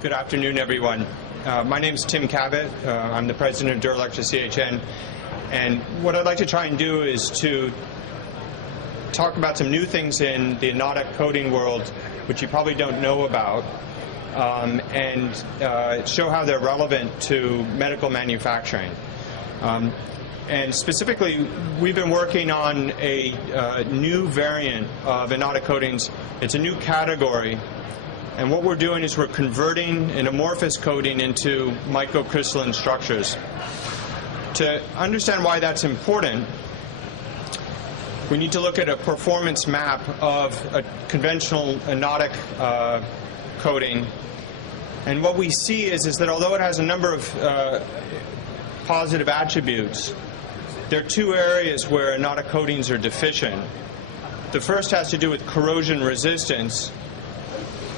Good afternoon, everyone. My name is Tim Cabot. I'm the president of Duralectra CHN. And what I'd like to try and do is to talk about some new things in the Anodic coating world, which you probably don't know about, and show how they're relevant to medical manufacturing. And specifically, we've been working on a new variant of Anodic coatings. It's a new category. And what we're doing is we're converting an amorphous coating into microcrystalline structures. To understand why that's important, we need to look at a performance map of a conventional Anodic coating. And what we see is that although it has a number of positive attributes, there are two areas where Anodic coatings are deficient. The first has to do with corrosion resistance,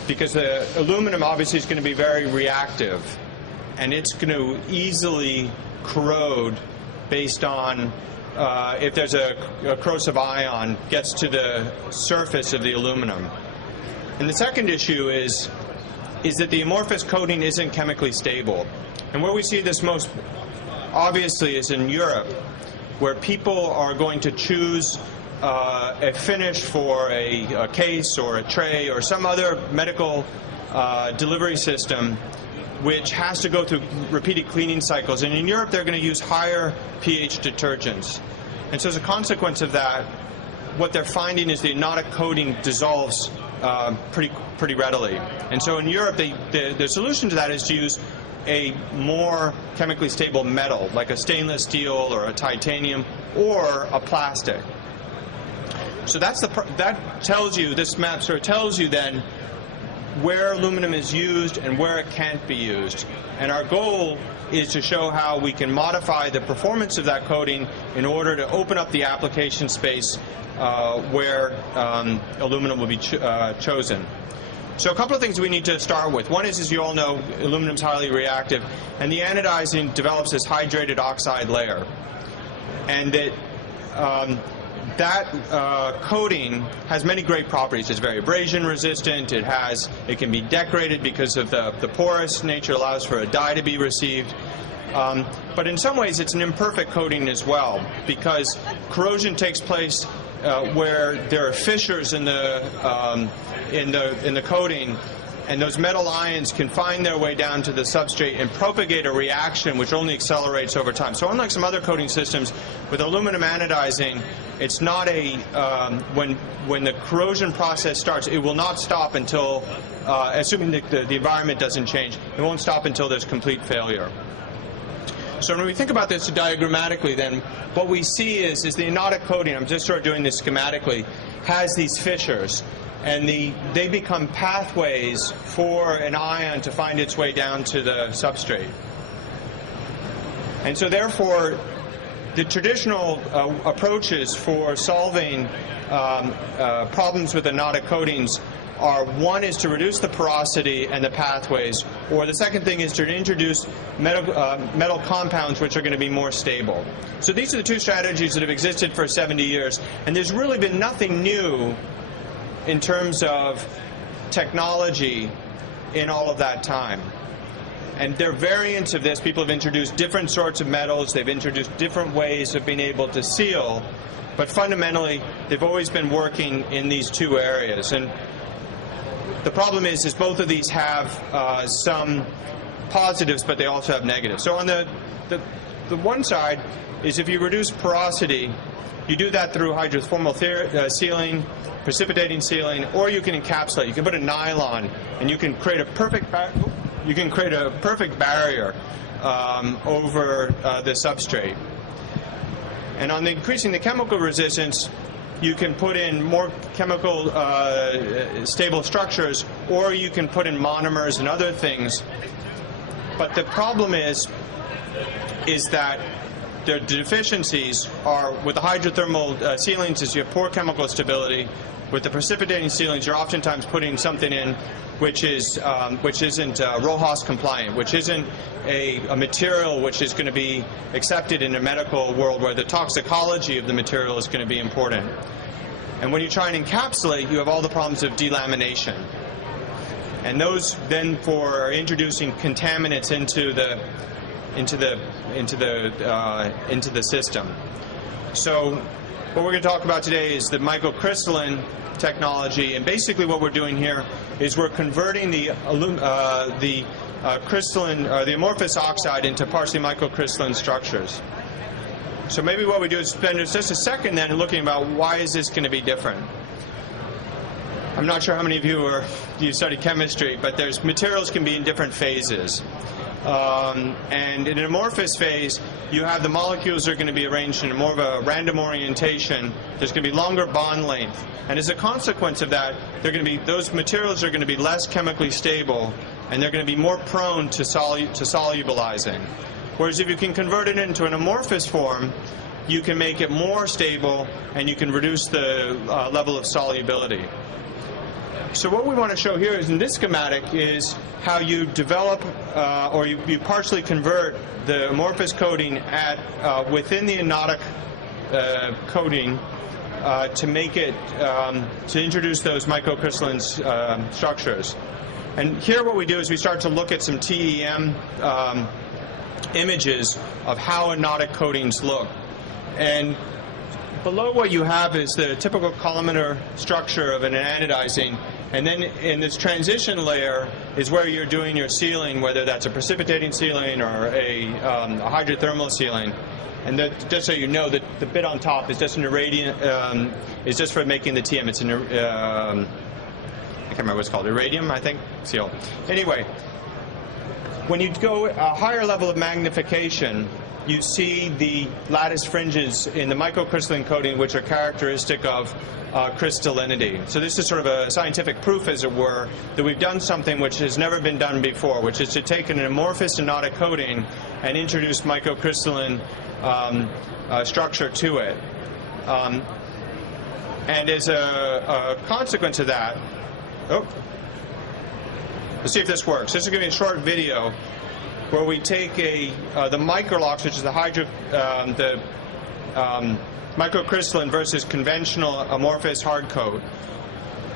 because the aluminum obviously is going to be very reactive, and it's going to easily corrode based on if there's a corrosive ion gets to the surface of the aluminum. And the second issue is that the amorphous coating isn't chemically stable. And where we see this most obviously is in Europe, where people are going to choose a finish for a case or a tray or some other medical delivery system which has to go through repeated cleaning cycles. And in Europe, they're going to use higher pH detergents. And so as a consequence of that, what they're finding is the Anodic coating dissolves pretty readily. And so in Europe, the solution to that is to use a more chemically stable metal, like a stainless steel or a titanium or a plastic. So that tells you, this map sort of tells you then where aluminum is used and where it can't be used. And our goal is to show how we can modify the performance of that coating in order to open up the application space where aluminum will be chosen. So a couple of things we need to start with. One is, as you all know, aluminum is highly reactive, and the anodizing develops this hydrated oxide layer. And that coating has many great properties. It's very abrasion resistant. It can be decorated because of the porous nature, allows for a dye to be received. But in some ways, it's an imperfect coating as well, because corrosion takes place where there are fissures in the coating, and those metal ions can find their way down to the substrate and propagate a reaction which only accelerates over time. So unlike some other coating systems, with aluminum anodizing, it's not when the corrosion process starts, it will not stop until, assuming that the environment doesn't change, it won't stop until there's complete failure. So when we think about this diagrammatically, then what we see is the Anodic coating, I'm just sort of doing this schematically, has these fissures. And they become pathways for an ion to find its way down to the substrate. And so therefore, the traditional approaches for solving problems with Anodic coatings are, one is to reduce the porosity and the pathways, or the second thing is to introduce metal compounds which are going to be more stable. So these are the two strategies that have existed for 70 years, and there's really been nothing new in terms of technology in all of that time. And there are variants of this. People have introduced different sorts of metals. They've introduced different ways of being able to seal. But fundamentally, they've always been working in these two areas. And the problem is both of these have some positives, but they also have negatives. So on the one side is if you reduce porosity, you do that through hydrothermal sealing, precipitating sealing, or you can encapsulate. You can put a nylon, and you can create a perfect barrier over the substrate. And on increasing the chemical resistance, you can put in more chemical stable structures, or you can put in monomers and other things. But the problem is that the deficiencies are with the hydrothermal sealings is you have poor chemical stability. With the precipitating sealings, you're oftentimes putting something in which isn't RoHS compliant, which isn't a material which is going to be accepted in a medical world where the toxicology of the material is going to be important. And when you try and encapsulate, you have all the problems of delamination. And those then for introducing contaminants into the system. So what we're going to talk about today is the microcrystalline technology, and basically what we're doing here is we're converting the crystalline or the amorphous oxide into partially microcrystalline structures. So maybe what we do is spend just a second then looking about why is this going to be different. I'm not sure how many of you study chemistry, but there's materials can be in different phases. And in an amorphous phase, you have the molecules are going to be arranged in more of a random orientation. There's going to be longer bond length, and as a consequence of that, those materials are going to be less chemically stable, and they're going to be more prone to solubilizing. Whereas if you can convert it into an amorphous form, you can make it more stable, and you can reduce the level of solubility. So what we want to show here is in this schematic is how you develop or you partially convert the amorphous coating within the anodic coating to make it to introduce those microcrystalline structures. And here what we do is we start to look at some TEM images of how anodic coatings look. And below what you have is the typical columnar structure of an anodizing, and then in this transition layer is where you're doing your sealing, whether that's a precipitating sealing or a hydrothermal sealing. And just so you know, the bit on top is just an irradiant, is just for making the TM. It's an I can't remember what it's called, iridium, I think, seal. Anyway, when you go a higher level of magnification, you see the lattice fringes in the microcrystalline coating, which are characteristic of crystallinity. So this is sort of a scientific proof, as it were, that we've done something which has never been done before, which is to take an amorphous anodic coating and introduce microcrystalline structure to it. And as a consequence of that, let's see if this works. This is going to be a short video where we take the microlocks, which is the microcrystalline versus conventional amorphous hard coat,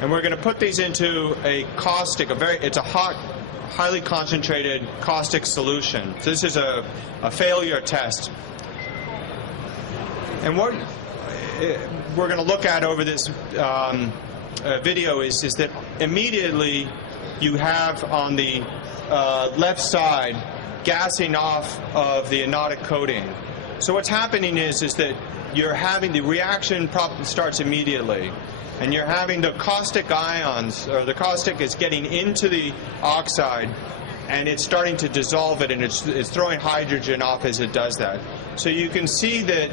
and we're going to put these into a caustic, it's a hot, highly concentrated caustic solution. So this is a failure test. And what we're going to look at over this video is that immediately you have on the left side gassing off of the anodic coating. So what's happening is that you're having the reaction starts immediately, and you're having the caustic ions, or the caustic is getting into the oxide, and it's starting to dissolve it, and it's throwing hydrogen off as it does that. So you can see that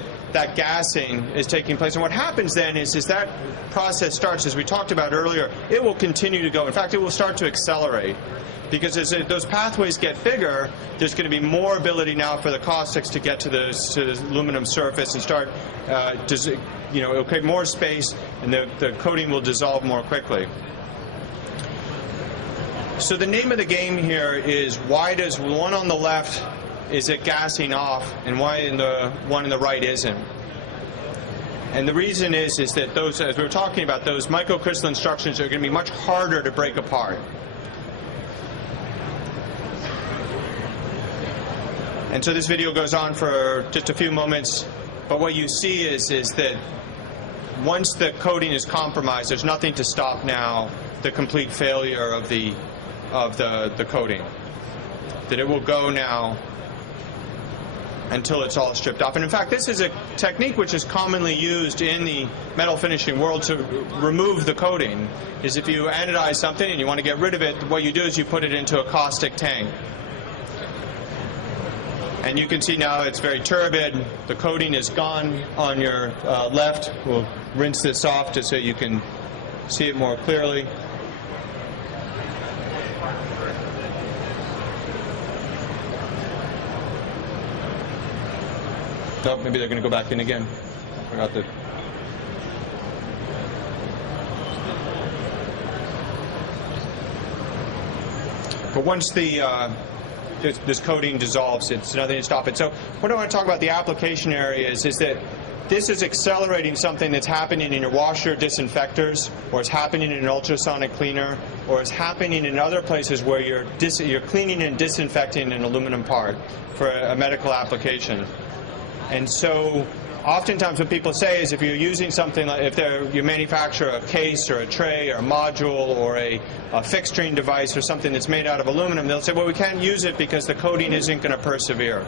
gassing is taking place, and what happens then is that process starts, as we talked about earlier, it will continue to go. In fact, it will start to accelerate, because as those pathways get bigger, there's going to be more ability now for the caustics to get to the aluminum surface and start, it'll create more space, and the coating will dissolve more quickly. So the name of the game here is, why does one on the left, is it gassing off, and why the one on the right isn't? And the reason is that those, as we were talking about, those microcrystalline structures are going to be much harder to break apart. And so this video goes on for just a few moments, but what you see is that once the coating is compromised, there's nothing to stop now the complete failure of the coating. That it will go now until it's all stripped off. And in fact, this is a technique which is commonly used in the metal finishing world to remove the coating. Is if you anodize something and you want to get rid of it, what you do is you put it into a caustic tank. And you can see now it's very turbid. The coating is gone on your left. We'll rinse this off just so you can see it more clearly. Oh, maybe they're going to go back in again. Forgot the. But once this coating dissolves, it's nothing to stop it. So what I want to talk about the application areas is that this is accelerating something that's happening in your washer disinfectors, or it's happening in an ultrasonic cleaner, or it's happening in other places where you're cleaning and disinfecting an aluminum part for a medical application. And so oftentimes what people say is if you're using something like, if you manufacture a case or a tray or a module or a fixturing device or something that's made out of aluminum, they'll say, well, we can't use it because the coating isn't going to persevere.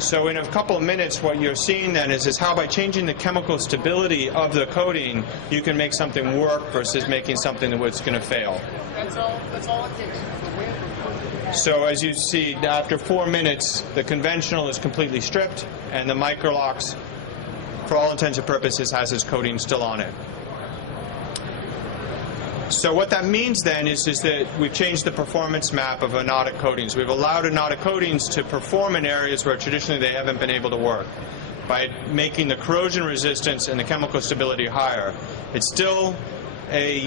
So in a couple of minutes, what you're seeing then is how by changing the chemical stability of the coating, you can make something work versus making something that's going to fail. That's all it takes. So as you see, after 4 minutes, the conventional is completely stripped, and the Micro-Locks, for all intents and purposes, has its coating still on it. So what that means then is that we've changed the performance map of anodic coatings. We've allowed anodic coatings to perform in areas where traditionally they haven't been able to work by making the corrosion resistance and the chemical stability higher. It's still a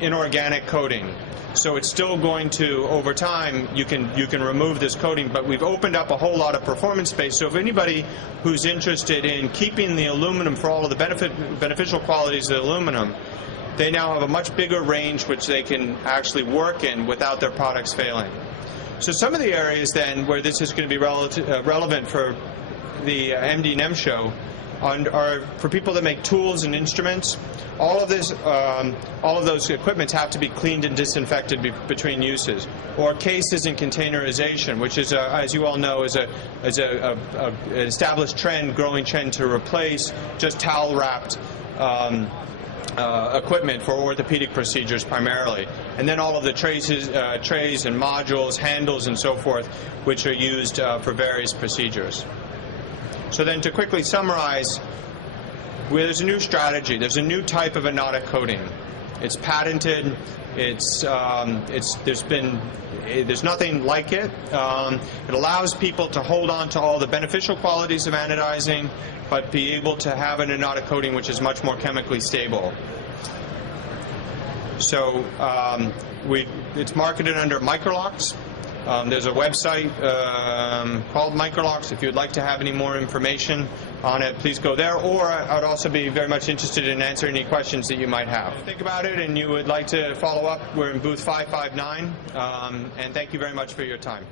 inorganic coating, so it's still going to, over time, you can remove this coating, but we've opened up a whole lot of performance space. So if anybody who's interested in keeping the aluminum for all of the beneficial qualities of the aluminum, they now have a much bigger range which they can actually work in without their products failing. So some of the areas then where this is going to be relevant for the MD and M show are for people that make tools and instruments. All of those equipments have to be cleaned and disinfected between uses. Or cases and containerization, which is, as you all know, is an established trend, growing trend to replace just towel-wrapped equipment for orthopedic procedures primarily, and then all of the trays and modules, handles, and so forth, which are used for various procedures. So then, to quickly summarize, there's a new strategy. There's a new type of anodic coating. It's patented. There's nothing like it. It allows people to hold on to all the beneficial qualities of anodizing, but be able to have an anodic coating which is much more chemically stable. So it's marketed under Micro-Locks. There's a website called Micro-Locks. If you'd like to have any more information on it, please go there. Or I'd also be very much interested in answering any questions that you might have. Think about it and you would like to follow up, we're in booth 559. And thank you very much for your time.